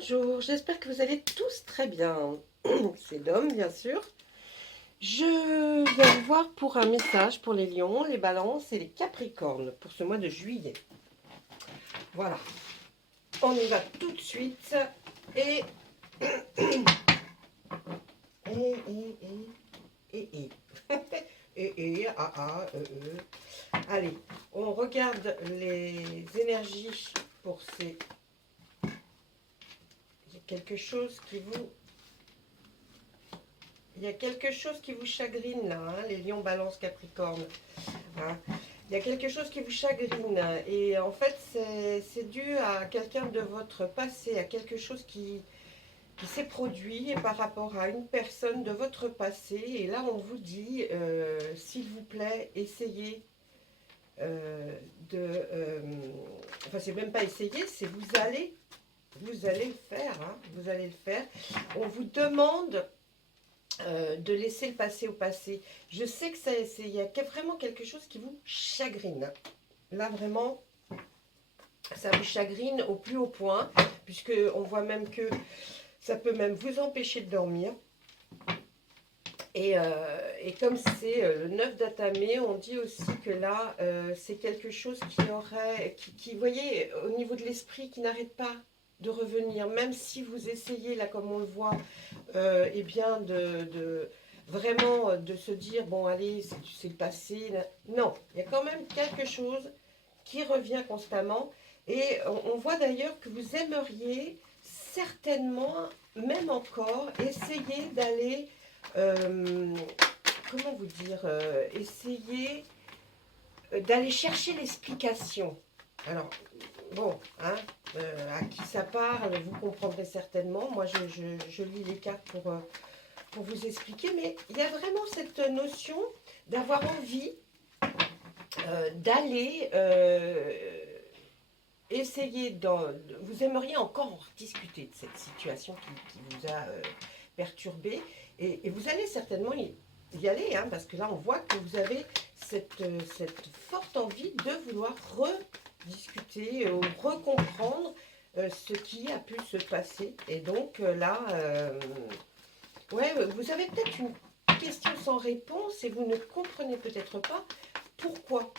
Bonjour, j'espère que vous allez tous très bien. C'est Dom, bien sûr. Je viens vous voir pour un message pour les lions, les balances et les capricornes pour ce mois de juillet. Voilà, on y va tout de suite. Et... Et... Et... Allez, on regarde les énergies pour ces... Il y a quelque chose qui vous... Il y a quelque chose qui vous chagrine là, hein, les lions, balances, capricornes. Hein. Il y a quelque chose qui vous chagrine et en fait c'est dû à quelqu'un de votre passé, à quelque chose qui s'est produit par rapport à une personne de votre passé. Et là on vous dit, s'il vous plaît, essayez enfin c'est même pas essayer, c'est vous allez le faire, hein, vous allez le faire. On vous demande de laisser le passé au passé. Je sais que il y a vraiment quelque chose qui vous chagrine. Là, vraiment, ça vous chagrine au plus haut point, puisque on voit même que ça peut même vous empêcher de dormir. Et comme c'est le 9 d'Atamé, on dit aussi que là, c'est quelque chose qui aurait, vous voyez, au niveau de l'esprit, qui n'arrête pas de revenir, même si vous essayez, là, comme on le voit, eh bien, vraiment de se dire, bon, allez, c'est le passé. Non, il y a quand même quelque chose qui revient constamment. Et on voit d'ailleurs que vous aimeriez certainement, même encore, essayer d'aller, comment vous dire, essayer d'aller chercher l'explication. Alors, bon, hein, à qui ça parle, vous comprendrez certainement. Moi, je lis les cartes pour vous expliquer, mais il y a vraiment cette notion d'avoir envie d'aller essayer, vous aimeriez encore en discuter de cette situation qui vous a perturbé, et vous allez certainement y aller, hein, parce que là on voit que vous avez cette forte envie de vouloir rediscuter ou recomprendre ce qui a pu se passer. Et donc là, ouais, vous avez peut-être une question sans réponse et vous ne comprenez peut-être pas pourquoi.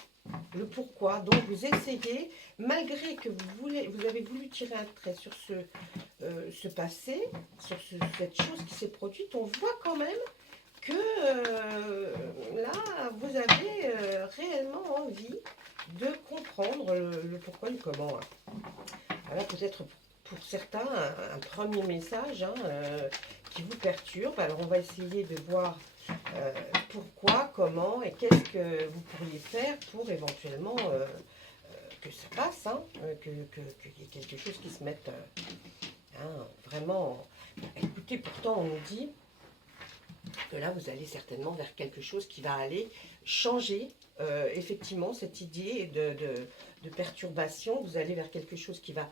Le pourquoi. Donc vous essayez, malgré que vous avez voulu tirer un trait sur ce passé, sur cette chose qui s'est produite, on voit quand même que là, vous avez réellement envie de comprendre le pourquoi et le comment. Voilà, peut-être pour certains, un premier message, hein, qui vous perturbe. Alors on va essayer de voir pourquoi, comment et qu'est-ce que vous pourriez faire pour éventuellement que ça passe, hein, qu'il y ait quelque chose qui se mette hein, vraiment. Écoutez, pourtant on nous dit que là vous allez certainement vers quelque chose qui va aller changer effectivement cette idée de perturbation. Vous allez vers quelque chose qui va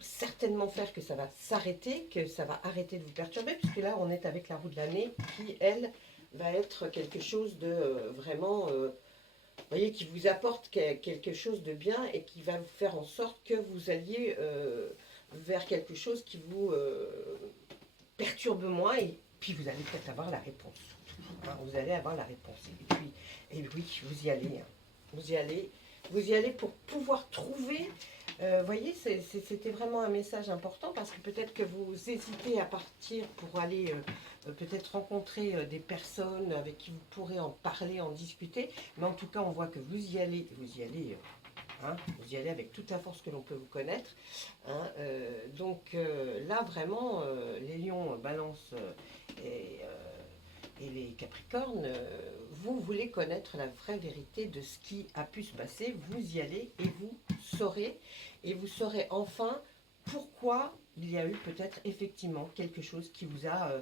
certainement faire que ça va s'arrêter, que ça va arrêter de vous perturber, puisque là on est avec la roue de l'année qui, elle, va être quelque chose de vraiment, vous voyez, qui vous apporte quelque chose de bien et qui va vous faire en sorte que vous alliez vers quelque chose qui vous perturbe moins, et puis vous allez peut-être avoir la réponse. Hein, vous allez avoir la réponse. Et oui, vous y allez. Hein. Vous y allez pour pouvoir trouver. Vous voyez, c'était vraiment un message important, parce que peut-être que vous hésitez à partir pour aller peut-être rencontrer des personnes avec qui vous pourrez en parler, en discuter. Mais en tout cas, on voit que vous y allez. Hein, vous y allez avec toute la force que l'on peut vous connaître. Hein, donc là, vraiment, les lions, balance et les capricornes, vous voulez connaître la vraie vérité de ce qui a pu se passer. Vous y allez et vous saurez. Et vous saurez enfin pourquoi il y a eu peut-être effectivement quelque chose qui vous a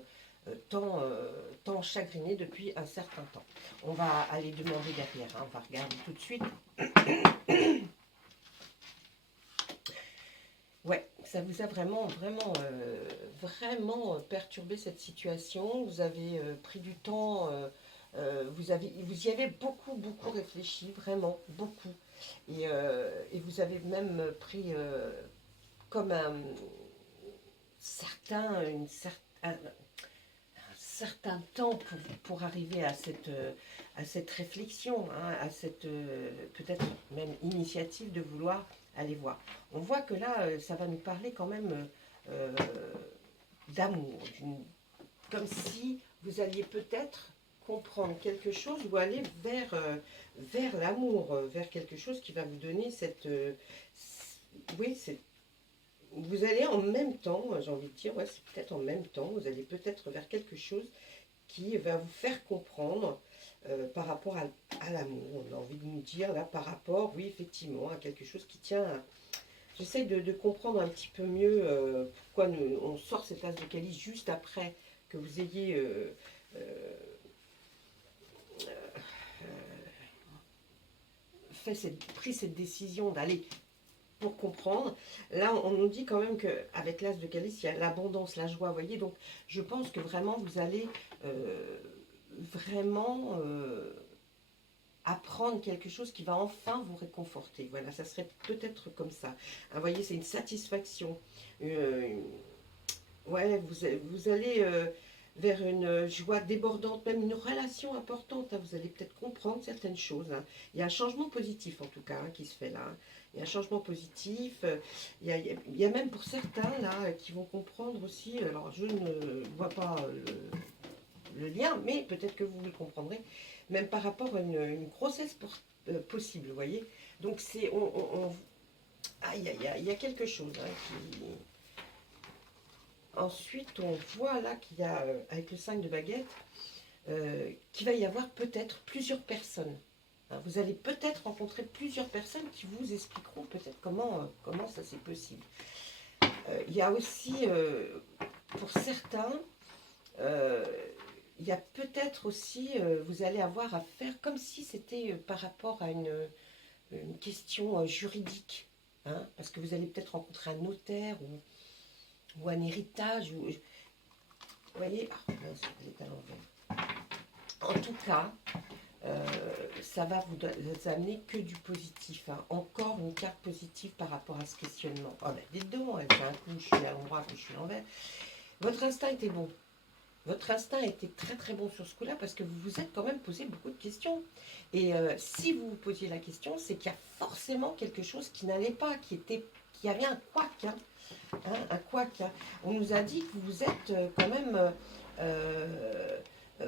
tant chagriné depuis un certain temps. On va aller demander derrière. Hein, on va regarder tout de suite. Ouais, ça vous a vraiment perturbé cette situation. Vous avez pris du temps, vous y avez beaucoup réfléchi, vraiment beaucoup. Et vous avez même pris comme un certain temps pour arriver à cette réflexion, hein, à cette peut-être même initiative de vouloir aller voir. On voit que là, ça va nous parler quand même d'amour, comme si vous alliez peut-être comprendre quelque chose ou aller vers l'amour, vers quelque chose qui va vous donner oui, vous allez en même temps, j'ai envie de dire, ouais, c'est peut-être en même temps, vous allez peut-être vers quelque chose qui va vous faire comprendre par rapport à l'amour. On a envie de nous dire là par rapport, oui, effectivement, à quelque chose qui tient à... J'essaie de comprendre un petit peu mieux pourquoi on sort cette as de calice juste après que vous ayez pris cette décision d'aller pour comprendre. Là, on nous dit quand même qu'avec l'as de calice, il y a l'abondance, la joie, vous voyez. Donc, je pense que vraiment, vous allez vraiment apprendre quelque chose qui va enfin vous réconforter. Voilà, ça serait peut-être comme ça. Hein, vous voyez, c'est une satisfaction. Ouais, vous allez vers une joie débordante, même une relation importante. Hein, vous allez peut-être comprendre certaines choses. Hein. Il y a un changement positif, en tout cas, hein, qui se fait là. Hein. Il y a un changement positif. Il y a même pour certains, là, qui vont comprendre aussi. Alors, je ne vois pas le lien, mais peut-être que vous le comprendrez, même par rapport à une grossesse possible, vous voyez. Donc, c'est... Ah, il y a quelque chose hein, qui... Ensuite, on voit là qu'il y a, avec le 5 de baguette, qu'il va y avoir peut-être plusieurs personnes. Hein, vous allez peut-être rencontrer plusieurs personnes qui vous expliqueront peut-être comment ça c'est possible. Il y a aussi, pour certains, il y a peut-être aussi, vous allez avoir à faire comme si c'était par rapport à une question juridique. Hein, parce que vous allez peut-être rencontrer un notaire ou un héritage. Vous voyez, elle est à l'envers. En tout cas, ça va vous amener que du positif. Hein. Encore une carte positive par rapport à ce questionnement. Oh, ben, dites donc, elle fait un coup, je suis à l'endroit, un coup, je suis à l'envers. Votre instinct était bon. Votre instinct était très très bon sur ce coup-là parce que vous vous êtes quand même posé beaucoup de questions. Et si vous vous posiez la question, c'est qu'il y a forcément quelque chose qui n'allait pas, qui avait un couac. Hein. Hein, un couac. Hein. On nous a dit que vous êtes quand même...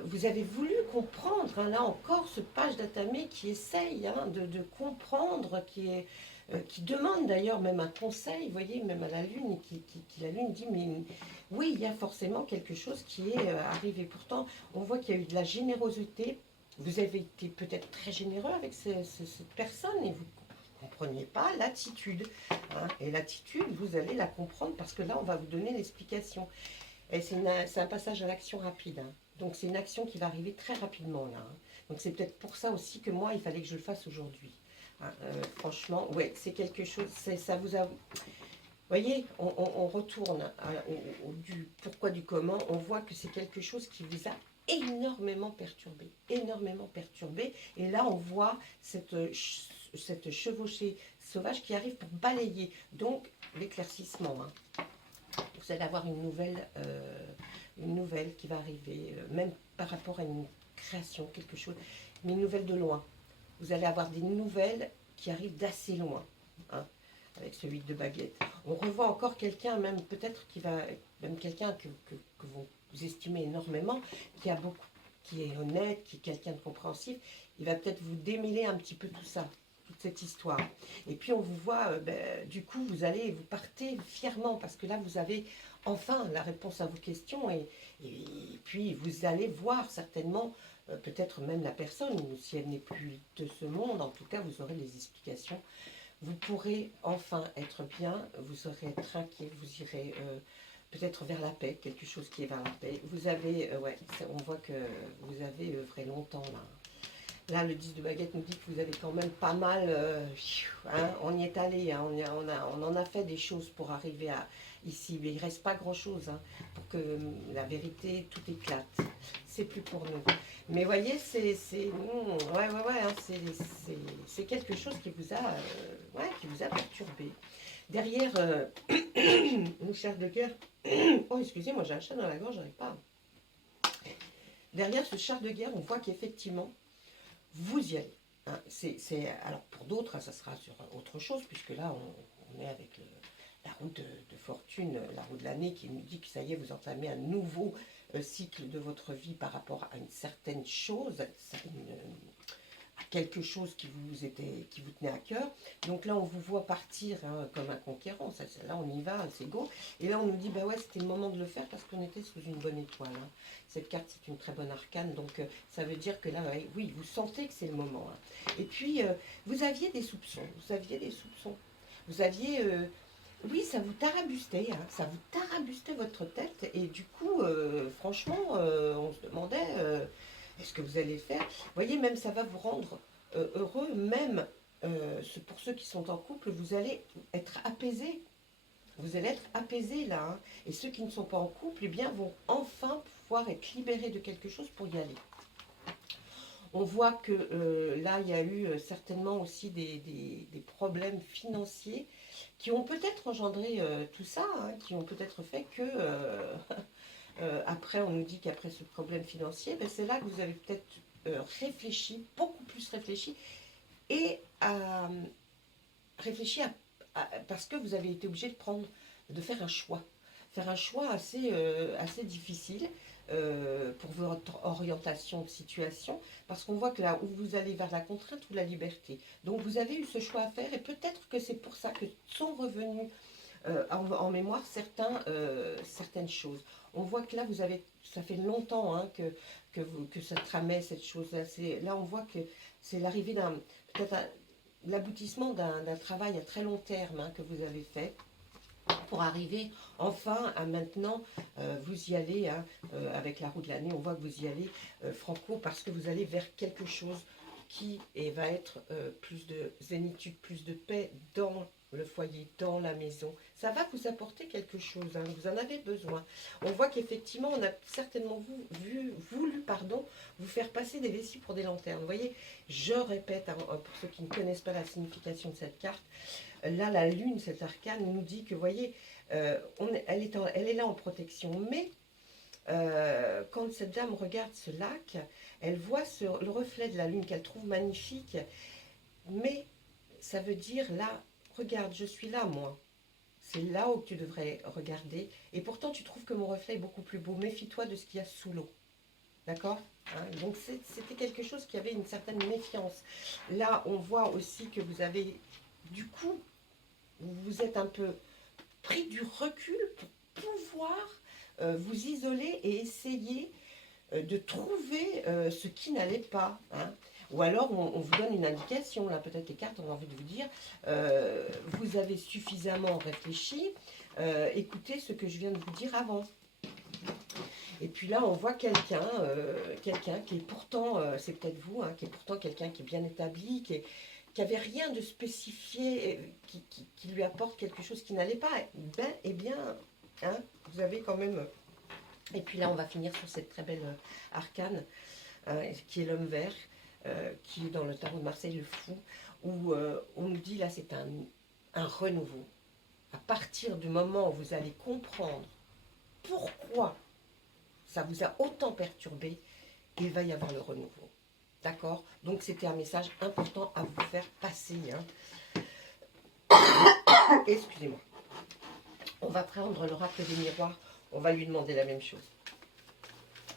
vous avez voulu comprendre, hein, là encore, ce page d'Atamé qui essaye hein, de comprendre, qui demande d'ailleurs même un conseil, vous voyez, même à la Lune, qui la Lune dit, mais oui, il y a forcément quelque chose qui est arrivé. Pourtant, on voit qu'il y a eu de la générosité. Vous avez été peut-être très généreux avec cette personne et vous ne compreniez pas l'attitude. Hein. Et l'attitude, vous allez la comprendre parce que là, on va vous donner l'explication. Et c'est un passage à l'action rapide. Hein. Donc, c'est une action qui va arriver très rapidement là. Hein. Donc, c'est peut-être pour ça aussi que moi, il fallait que je le fasse aujourd'hui. Hein. Franchement, ouais, c'est quelque chose. Ça vous a... Vous voyez, on retourne du pourquoi, du comment. On voit que c'est quelque chose qui vous a énormément perturbé. Énormément perturbé. Et là, on voit cette chevauchée sauvage qui arrive pour balayer. Donc, l'éclaircissement. Hein. Vous allez avoir une nouvelle qui va arriver, même par rapport à une création, quelque chose, mais une nouvelle de loin. Vous allez avoir des nouvelles qui arrivent d'assez loin, hein, avec ce 8 de baguette. On revoit encore quelqu'un, même peut-être même quelqu'un que vous estimez énormément, qui est honnête, qui est quelqu'un de compréhensif, il va peut-être vous démêler un petit peu tout ça. Toute cette histoire. Et puis on vous voit, du coup, vous partez fièrement parce que là, vous avez enfin la réponse à vos questions et puis vous allez voir certainement, peut-être même la personne, ou si elle n'est plus de ce monde, en tout cas, vous aurez les explications. Vous pourrez enfin être bien, vous serez tranquille, vous irez peut-être vers la paix, quelque chose qui est vers la paix. Vous avez, on voit que vous avez œuvré longtemps là. Là, le 10 de baguette nous dit que vous avez quand même pas mal... hein, on y est allé, hein, on en a fait des choses pour arriver ici. Mais il ne reste pas grand-chose hein, pour que la vérité, tout éclate. C'est plus pour nous. Mais voyez, hein, c'est quelque chose qui vous a perturbé. Derrière une charte de guerre, oh excusez-moi, j'ai un chat dans la gorge, j'arrive pas. Derrière ce char de guerre, on voit qu'effectivement, vous y allez. Hein. Alors pour d'autres, hein, ça sera sur autre chose, puisque là, on est avec la roue de fortune, la roue de l'année, qui nous dit que ça y est, vous entamez un nouveau cycle de votre vie par rapport à une certaine chose, à quelque chose qui vous tenait à cœur. Donc là, on vous voit partir hein, comme un conquérant. Là, on y va, c'est go. Et là, on nous dit, bah ouais, c'était le moment de le faire parce qu'on était sous une bonne étoile. Hein. Cette carte, c'est une très bonne arcane. Donc, ça veut dire que là, oui, vous sentez que c'est le moment. Hein. Et puis, vous aviez des soupçons. Vous aviez des soupçons. Vous aviez... oui, ça vous tarabustait, hein, ça vous tarabustait votre tête. Et du coup, franchement, on se demandait... est-ce que vous allez le faire? Vous voyez, même ça va vous rendre heureux, même pour ceux qui sont en couple, vous allez être apaisé. Vous allez être apaisé là. Hein. Et ceux qui ne sont pas en couple, eh bien, vont enfin pouvoir être libérés de quelque chose pour y aller. On voit que là, il y a eu certainement aussi des problèmes financiers qui ont peut-être engendré tout ça, hein, qui ont peut-être fait que... après, on nous dit qu'après ce problème financier, ben, c'est là que vous avez peut-être réfléchi, beaucoup plus réfléchi, et réfléchi parce que vous avez été obligé de faire un choix. Faire un choix assez difficile pour votre orientation de situation, parce qu'on voit que là où vous allez vers la contrainte ou la liberté. Donc vous avez eu ce choix à faire, et peut-être que c'est pour ça que sont revenus en mémoire certaines choses. On voit que là, ça fait longtemps hein, que ça tramait cette chose-là. Là, on voit que c'est l'arrivée peut-être l'aboutissement d'un travail à très long terme hein, que vous avez fait pour arriver enfin à maintenant, vous y allez, hein, avec la roue de l'année, on voit que vous y allez franco, parce que vous allez vers quelque chose qui va être plus de zénitude, plus de paix dans le foyer, dans la maison. Ça va vous apporter quelque chose, hein, vous en avez besoin. On voit qu'effectivement, on a certainement voulu vous faire passer des vessies pour des lanternes. Vous voyez, je répète, hein, pour ceux qui ne connaissent pas la signification de cette carte, là, la lune, cette arcane, nous dit que, vous voyez, elle est là en protection, mais quand cette dame regarde ce lac, elle voit le reflet de la lune qu'elle trouve magnifique, mais ça veut dire là, regarde, je suis là, moi. C'est là où tu devrais regarder, et pourtant tu trouves que mon reflet est beaucoup plus beau. Méfie-toi de ce qu'il y a sous l'eau. D'accord hein. Donc c'était quelque chose qui avait une certaine méfiance. Là, on voit aussi que vous avez, du coup, vous êtes un peu pris du recul pour pouvoir vous isoler et essayer de trouver ce qui n'allait pas. Hein. Ou alors on vous donne une indication, là peut-être les cartes ont envie de vous dire, vous avez suffisamment réfléchi, écoutez ce que je viens de vous dire avant. Et puis là on voit quelqu'un qui est pourtant, c'est peut-être vous, hein, qui est pourtant quelqu'un qui est bien établi, qui n'avait rien de spécifié, qui lui apporte quelque chose qui n'allait pas. Eh bien, hein, vous avez quand même... Et puis là, on va finir sur cette très belle arcane, qui est l'homme vert, qui est dans le tarot de Marseille, le fou, où on nous dit, là, c'est un renouveau. À partir du moment où vous allez comprendre pourquoi ça vous a autant perturbé, il va y avoir le renouveau. D'accord? Donc, c'était un message important à vous faire passer. Hein. Excusez-moi. On va prendre l'oracle des miroirs. On va lui demander la même chose.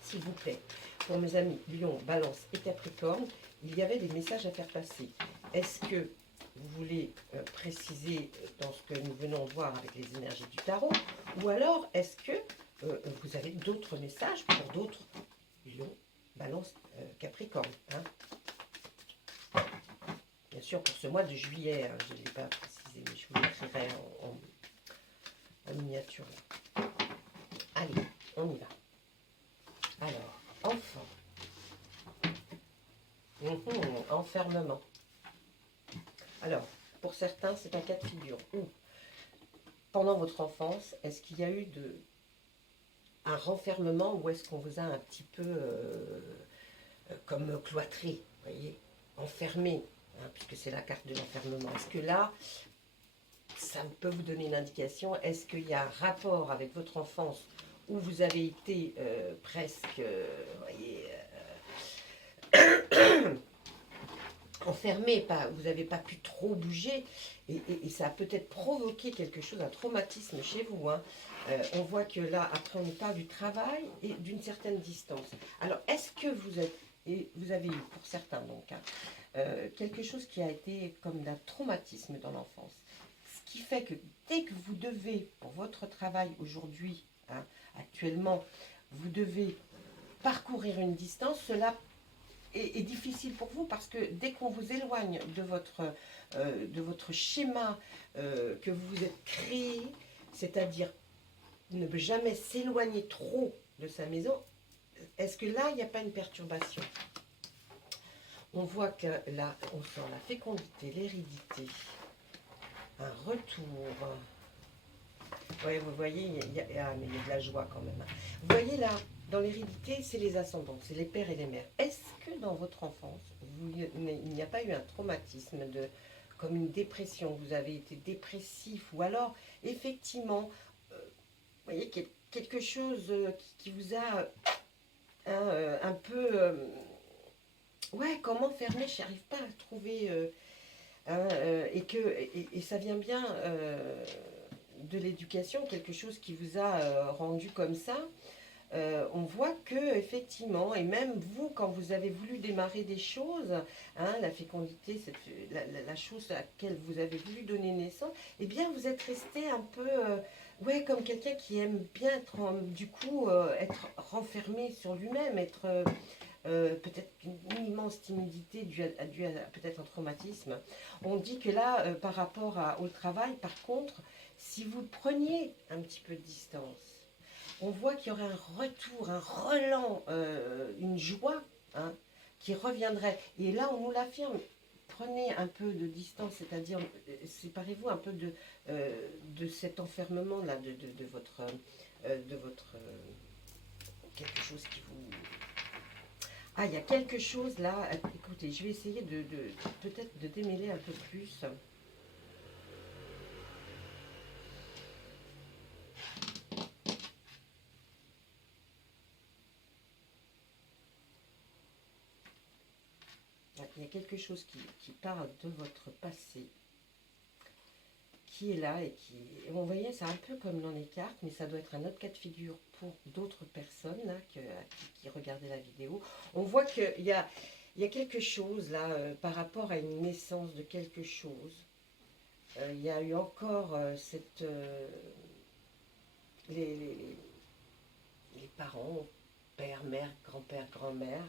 S'il vous plaît, pour mes amis Lion, Balance et Capricorne, il y avait des messages à faire passer. Est-ce que vous voulez préciser dans ce que nous venons de voir avec les énergies du tarot, ou alors est-ce que vous avez d'autres messages pour d'autres Lion, Balance, Capricorne hein. Bien sûr, pour ce mois de juillet, hein, je ne l'ai pas précisé, mais je vous l'écrirai en miniature. Allez, on y va. Alors, enfant. Enfermement. Alors, pour certains, c'est un cas de figure où, pendant votre enfance, est-ce qu'il y a eu un renfermement, ou est-ce qu'on vous a un petit peu comme cloîtré, vous voyez, enfermé, hein, puisque c'est la carte de l'enfermement. Est-ce que là, ça peut vous donner une indication. Est-ce qu'il y a un rapport avec votre enfance où vous avez été presque, voyez, enfermé, pas, vous n'avez pas pu trop bouger, et ça a peut-être provoqué quelque chose, un traumatisme chez vous, hein. On voit que là, après, on parle du travail et d'une certaine distance. Alors, est-ce que vous êtes, et vous avez eu, pour certains donc, hein, quelque chose qui a été comme d'un traumatisme dans l'enfance, ce qui fait que dès que vous devez, pour votre travail aujourd'hui, hein, actuellement, vous devez parcourir une distance, cela est difficile pour vous, parce que dès qu'on vous éloigne de votre schéma que vous vous êtes créé, c'est-à-dire ne jamais s'éloigner trop de sa maison, est-ce que là, il n'y a pas une perturbation? On voit que là, on sent la fécondité, l'hérédité, un retour. Ouais, vous voyez, mais il y a de la joie quand même. Vous voyez là, dans l'hérédité, c'est les ascendants, c'est les pères et les mères. Est-ce que dans votre enfance, il n'y a pas eu un traumatisme, comme une dépression, vous avez été dépressif, ou alors, effectivement, vous voyez, quelque chose qui vous a un peu... ouais, comment fermer, je n'arrive pas à trouver... hein, et ça vient bien de l'éducation, quelque chose qui vous a rendu comme ça. On voit que effectivement, et même vous, quand vous avez voulu démarrer des choses, hein, la fécondité, la chose à laquelle vous avez voulu donner naissance, eh bien vous êtes resté un peu, ouais, comme quelqu'un qui aime bien être, du coup, être renfermé sur lui-même, être peut-être une immense timidité due à peut-être un traumatisme. On dit que là, par rapport au travail, par contre, si vous preniez un petit peu de distance, on voit qu'il y aurait un retour, un relan, une joie, hein, qui reviendrait. Et là, on nous l'affirme. Prenez un peu de distance, c'est-à-dire séparez-vous un peu de cet enfermement-là, de votre quelque chose qui vous... Ah, il y a quelque chose là. Écoutez, je vais essayer peut-être de démêler un peu plus. Il y a quelque chose qui parle de votre passé, qui est là et qui... Vous voyez, c'est un peu comme dans les cartes, mais ça doit être un autre cas de figure pour d'autres personnes là, qui regardaient la vidéo. On voit qu'il y a quelque chose là, par rapport à une naissance de quelque chose. Il y a eu encore cette... les parents, père, mère, grand-père, grand-mère,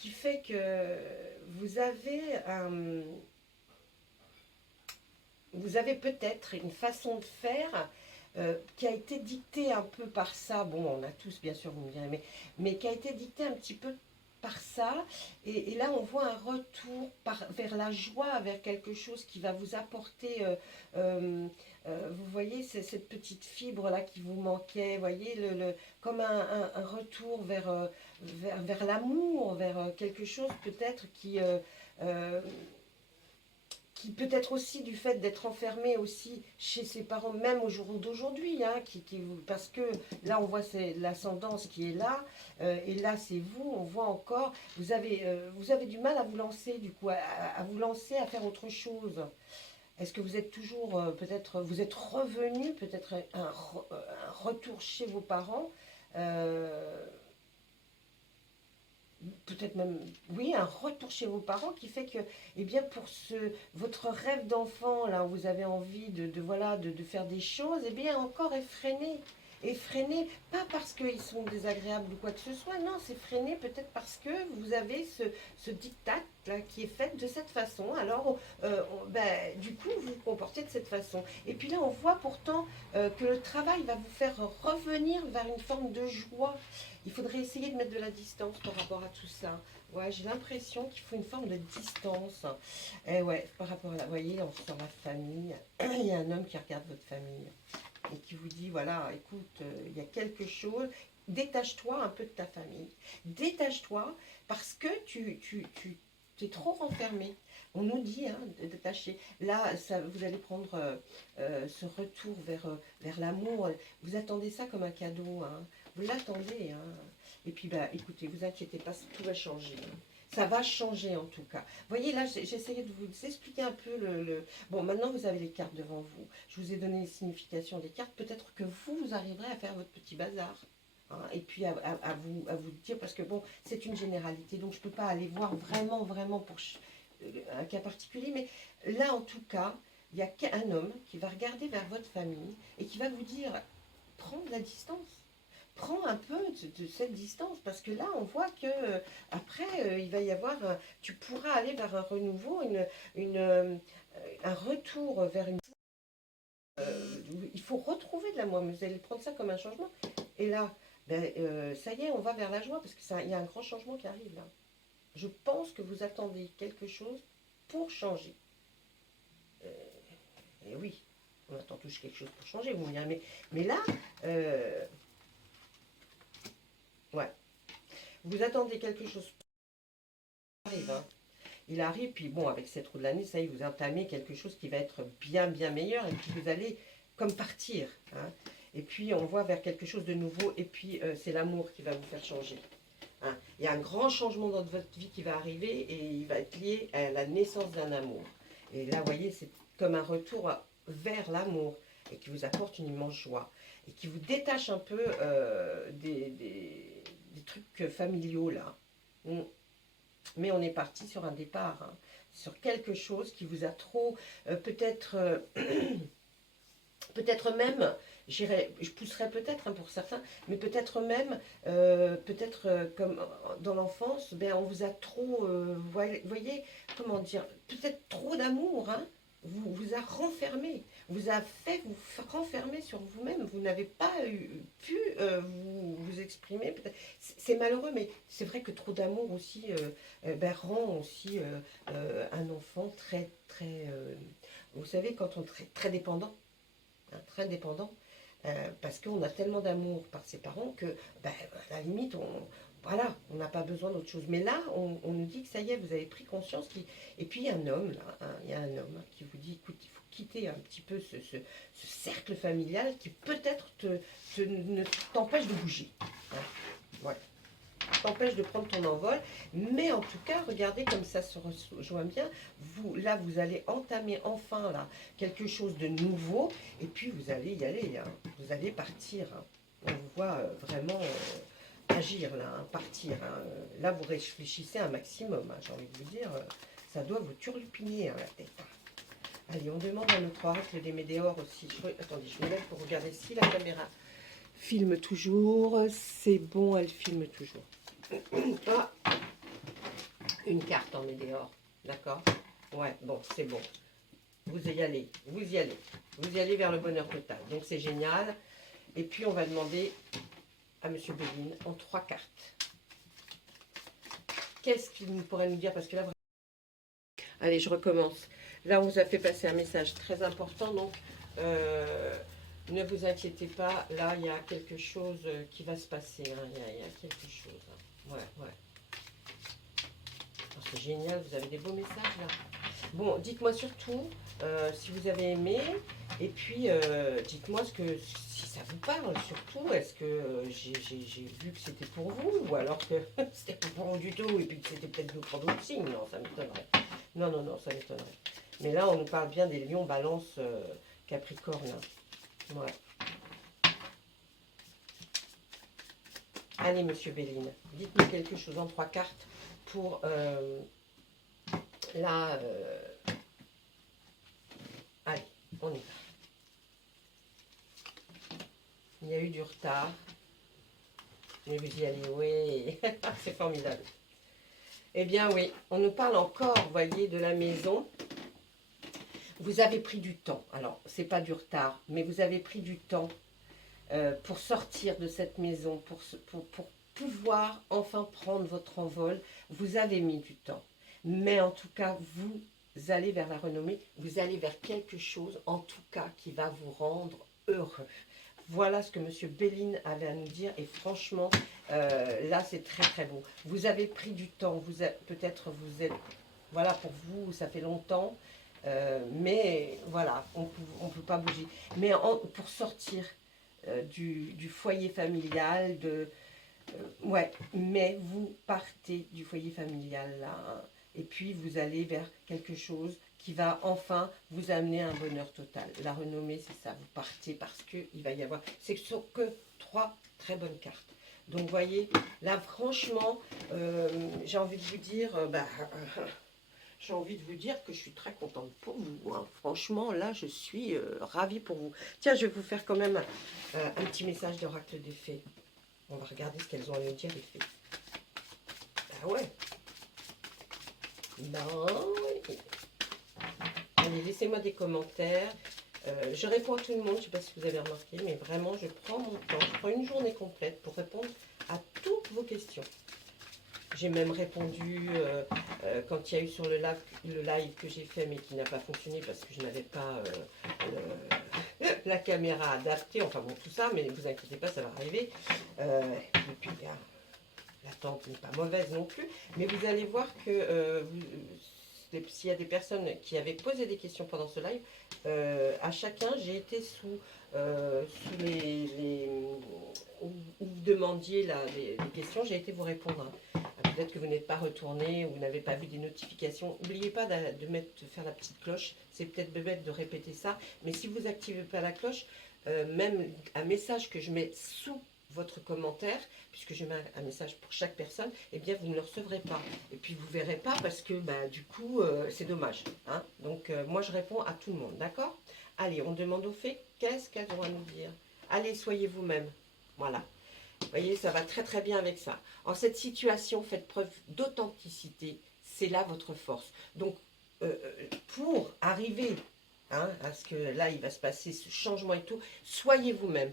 qui fait que vous avez peut-être une façon de faire qui a été dictée un peu par ça. Bon, on a tous, bien sûr, vous me direz, mais qui a été dictée un petit peu par ça. Et là, on voit un retour vers la joie, vers quelque chose qui va vous apporter... vous voyez, c'est cette petite fibre-là qui vous manquait, vous voyez, comme un retour vers l'amour, vers quelque chose peut-être qui peut être aussi du fait d'être enfermé aussi chez ses parents, même au jour d'aujourd'hui, hein, parce que là on voit c'est l'ascendance qui est là, et là c'est vous, on voit encore, vous avez du mal à vous lancer du coup, à vous lancer à faire autre chose. Est-ce que vous êtes toujours, peut-être, vous êtes revenu, peut-être un retour chez vos parents, peut-être même, oui, un retour chez vos parents qui fait que, eh bien, pour votre rêve d'enfant, là, où vous avez envie voilà, de faire des choses, eh bien, encore est freiné. Et freiné, pas parce qu'ils sont désagréables ou quoi que ce soit, non, c'est freiné peut-être parce que vous avez ce diktat là, qui est fait de cette façon. Alors, ben, du coup, vous vous comportez de cette façon. Et puis là, on voit pourtant que le travail va vous faire revenir vers une forme de joie. Il faudrait essayer de mettre de la distance par rapport à tout ça. Ouais, j'ai l'impression qu'il faut une forme de distance. Et ouais, par rapport à la... Vous voyez, on sent la famille. Il y a un homme qui regarde votre famille et qui vous dit, voilà, écoute, il y a quelque chose. Détache-toi un peu de ta famille. Détache-toi parce que tu es trop renfermé. On nous dit hein, de détacher. Là, ça, vous allez prendre ce retour vers l'amour. Vous attendez ça comme un cadeau. Hein. Vous l'attendez. Hein. Et puis, bah, écoutez, vous inquiétez pas, tout va changer. Hein. Ça va changer en tout cas. Vous voyez, là, j'essayais de vous expliquer un peu Bon, maintenant, vous avez les cartes devant vous. Je vous ai donné les significations des cartes. Peut-être que vous arriverez à faire votre petit bazar. Hein, et puis, à vous dire, parce que bon, c'est une généralité. Donc, je ne peux pas aller voir vraiment pour un cas particulier. Mais là, en tout cas, il y a un homme qui va regarder vers votre famille et qui va vous dire, prends de la distance. Prends un peu de cette distance parce que là on voit que après il va y avoir tu pourras aller vers un renouveau un retour vers une il faut retrouver de l'amour, mais vous allez prendre ça comme un changement et là ben, ça y est on va vers la joie parce que ça il y a un grand changement qui arrive là. Je pense que vous attendez quelque chose pour changer. Et oui, on attend tous quelque chose pour changer, vous me direz, mais là ouais, vous attendez quelque chose arrive, hein. Il arrive, puis bon, avec cette roue de l'année, ça y est, vous entamez quelque chose qui va être bien meilleur, et puis vous allez comme partir. Hein. Et puis on voit vers quelque chose de nouveau, et puis c'est l'amour qui va vous faire changer. Hein. Il y a un grand changement dans votre vie qui va arriver, et il va être lié à la naissance d'un amour. Et là, vous voyez, c'est comme un retour vers l'amour, et qui vous apporte une immense joie, et qui vous détache un peu des trucs familiaux, là. Mais on est parti sur un départ, hein, sur quelque chose qui vous a trop, peut-être peut-être même, je pousserais peut-être hein, pour certains, mais peut-être même, comme dans l'enfance, ben, on vous a trop, voyez, comment dire, peut-être trop d'amour, hein, vous a renfermé, vous a fait vous renfermer sur vous-même, vous n'avez pas pu vous exprimer, c'est malheureux, mais c'est vrai que trop d'amour aussi ben, rend aussi un enfant très, vous savez, quand on est très dépendant, hein, très dépendant, parce qu'on a tellement d'amour par ses parents que, ben, à la limite, voilà, on n'a pas besoin d'autre chose. Mais là, on nous dit que ça y est, vous avez pris conscience. Et puis, il y a un homme, là, hein, il y a un homme qui vous dit, écoute, il faut quitter un petit peu ce cercle familial qui peut-être ne t'empêche de bouger. Hein. Voilà, t'empêche de prendre ton envol, mais en tout cas, regardez comme ça se rejoint bien. Là, vous allez entamer enfin là quelque chose de nouveau, et puis vous allez y aller. Hein. Vous allez partir. Hein. On vous voit vraiment agir là, hein, partir. Hein. Là, vous réfléchissez un maximum. Hein, j'ai envie de vous dire, ça doit vous turlupiner hein, la tête. Allez, on demande à notre oracle des météores aussi. Attendez, je me lève pour regarder si la caméra filme toujours. C'est bon, elle filme toujours. Ah, une carte en météore, d'accord? Ouais, bon, c'est bon. Vous y allez, vous y allez. Vous y allez vers le bonheur total. Donc c'est génial. Et puis on va demander à Monsieur Béline en 3 cartes. Qu'est-ce qu'il pourrait nous dire? Parce que là, allez, je recommence. Là, on vous a fait passer un message très important, donc ne vous inquiétez pas. Là, il y a quelque chose qui va se passer. Hein. Il y a quelque chose. Hein. Ouais. Oh, c'est génial, vous avez des beaux messages là. Bon, dites-moi surtout si vous avez aimé. Et puis, dites-moi si ça vous parle surtout. Est-ce que j'ai vu que c'était pour vous ou alors que c'était pas pour vous du tout et puis que c'était peut-être pour d'autres signes. Non, ça m'étonnerait. Non, ça m'étonnerait. Mais là, on nous parle bien des lions, balance, capricorne. Ouais. Allez, Monsieur Béline, dites-nous quelque chose en 3 cartes pour là. Allez, on y va. Il y a eu du retard. Mais vous y allez, oui. C'est formidable. Eh bien, oui, on nous parle encore, vous voyez, de la maison. Vous avez pris du temps. Alors, c'est pas du retard, mais vous avez pris du temps pour sortir de cette maison, pour pouvoir enfin prendre votre envol. Vous avez mis du temps. Mais en tout cas, vous allez vers la renommée. Vous allez vers quelque chose, en tout cas, qui va vous rendre heureux. Voilà ce que Monsieur Béline avait à nous dire. Et franchement, là, c'est très très beau. Vous avez pris du temps. Peut-être vous êtes... Voilà, pour vous, ça fait longtemps. Mais voilà, on peut pas bouger. Mais pour sortir du foyer familial, ouais, mais vous partez du foyer familial là, hein, et puis vous allez vers quelque chose qui va enfin vous amener à un bonheur total. La renommée, c'est ça, vous partez parce qu'il va y avoir... Ce sont que 3 très bonnes cartes. Donc, vous voyez, là, franchement, j'ai envie de vous dire... j'ai envie de vous dire que je suis très contente pour vous. Hein. Franchement, là, je suis ravie pour vous. Tiens, je vais vous faire quand même un petit message d'oracle des fées. On va regarder ce qu'elles ont à nous dire, les fées. Ah ouais. Ben, oui. Allez, laissez-moi des commentaires. Je réponds à tout le monde, je ne sais pas si vous avez remarqué, mais vraiment, je prends mon temps. Je prends une journée complète pour répondre à toutes vos questions. J'ai même répondu quand il y a eu sur le live que j'ai fait, mais qui n'a pas fonctionné parce que je n'avais pas la caméra adaptée. Enfin bon, tout ça, mais ne vous inquiétez pas, ça va arriver. Et puis, l'attente n'est pas mauvaise non plus. Mais vous allez voir que s'il y a des personnes qui avaient posé des questions pendant ce live, à chacun, j'ai été sous où vous demandiez les questions, j'ai été vous répondre. Peut-être que vous n'êtes pas retourné ou vous n'avez pas vu des notifications. N'oubliez pas de faire la petite cloche. C'est peut-être bête de répéter ça, mais si vous n'activez pas la cloche, même un message que je mets sous votre commentaire, puisque je mets un message pour chaque personne, eh bien vous ne le recevrez pas. Et puis vous ne verrez pas parce que du coup, c'est dommage. Hein. Donc moi je réponds à tout le monde, d'accord? Allez, on demande aux fées, qu'est-ce qu'elles ont à nous dire? Allez, soyez vous-même. Voilà. Vous voyez, ça va très très bien avec ça. En cette situation, faites preuve d'authenticité. C'est là votre force. Donc, pour arriver à ce que là, il va se passer ce changement et tout, soyez vous-même.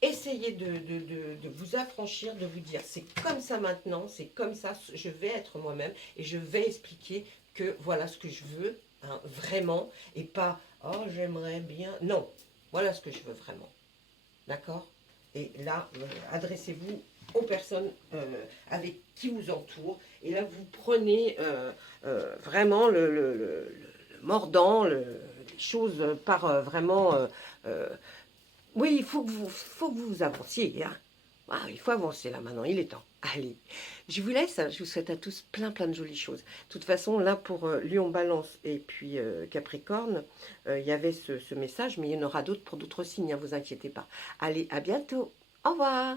Essayez de vous affranchir, de vous dire, c'est comme ça maintenant, c'est comme ça, je vais être moi-même et je vais expliquer que voilà ce que je veux, hein, vraiment, et pas, oh, j'aimerais bien. Non, voilà ce que je veux vraiment. D'accord? Et là, adressez-vous aux personnes avec qui vous entourent. Et là, vous prenez vraiment le mordant, les choses par vraiment... oui, faut que vous avanciez. Hein. Ah, il faut avancer là maintenant, il est temps. Allez, je vous laisse, je vous souhaite à tous plein de jolies choses. De toute façon, là pour Lion, Balance et puis Capricorne, il y avait ce message, mais il y en aura d'autres pour d'autres signes, ne vous inquiétez pas. Allez, à bientôt, au revoir.